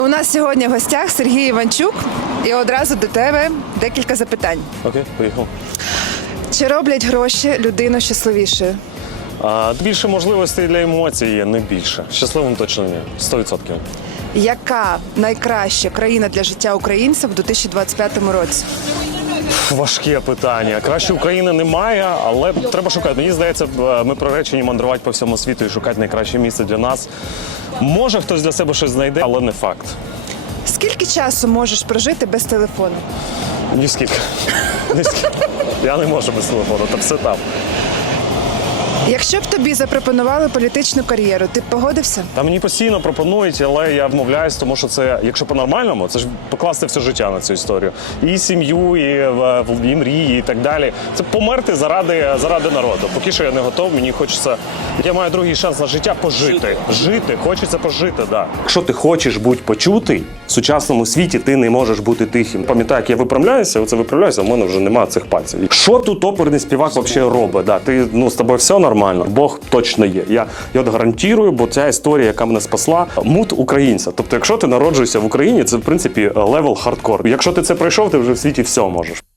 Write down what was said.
У нас сьогодні в гостях Сергій Іванчук, і одразу до тебе декілька запитань. Окей, поїхав. Чи роблять гроші людину щасливішою? Більше можливостей для емоцій є, не більше. Щасливим точно ні, 100%. Яка найкраща країна для життя українців у 2025 році? Важке питання. Краще України немає, але треба шукати. Мені здається, ми приречені мандрувати по всьому світу і шукати найкраще місце для нас. Може, хтось для себе щось знайде, але не факт. Скільки часу можеш прожити без телефону? Ні скільки. Ні скільки. Я не можу без телефону, та все там. Якщо б тобі запропонували політичну кар'єру, ти б погодився? Та мені постійно пропонують, але я вмовляюсь, тому що це, якщо по-нормальному, це ж покласти все життя на цю історію. І сім'ю, і мрії, і так далі. Це померти заради народу. Поки що я не готов, мені хочеться, я маю другий шанс на життя пожити. Жити, хочеться пожити, так. Да. Якщо ти хочеш бути почутий, в сучасному світі ти не можеш бути тихим. Пам'ятаю, як я виправляюся, в мене вже немає цих пальців. Що тут оперний співак взагалі робить? Да, ти, з тобою все нормально. Бог точно є. Я от гарантую, бо ця історія, яка мене спасла, мут українця. Тобто, якщо ти народжуєшся в Україні, це, в принципі, левел хардкор. Якщо ти це пройшов, ти вже в світі все можеш.